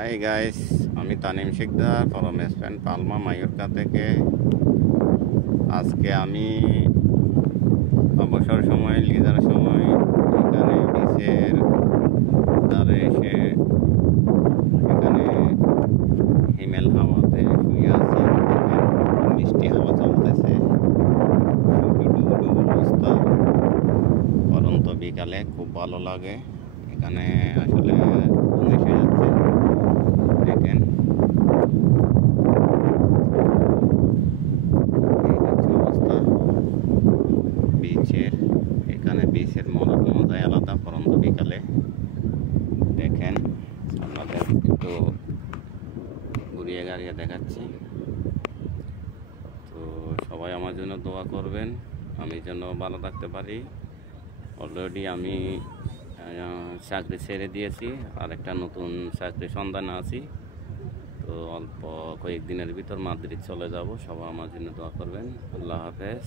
Hi guys, আমি Tanim Sikdar form Spain পালমা মায়োরকা থেকে। আজকে আমি অবসর সময় লিজার সময় এখানে বিচের ধারে এসে এখানে হিমেল হাওয়াতে শুয়ে আছি। মিষ্টি হাওয়া চলতেছে, অবস্থা পরন্ত বিকালে খুব ভালো লাগে। এখানে আসলে ঘুম এসে যাচ্ছে। দেখেন অবস্থা বিচের, এখানে বিচের মজাই আলাদা পরন্ত বিকালে। দেখেন আপনাদের একটু ঘুরিয়ে গাড়িয়ে দেখাচ্ছি। তো সবাই আমার জন্য দোয়া করবেন, আমি যেন ভালো থাকতে পারি। অলরেডি আমি চাকরি ছেড়ে দিয়েছি, আর একটা নতুন চাকরির সন্ধানে আছি। তো অল্প কয়েকদিনের ভিতর মাদ্রিদ চলে যাব। সবাই আমার জন্য দোয়া করবেন। আল্লাহ হাফেজ।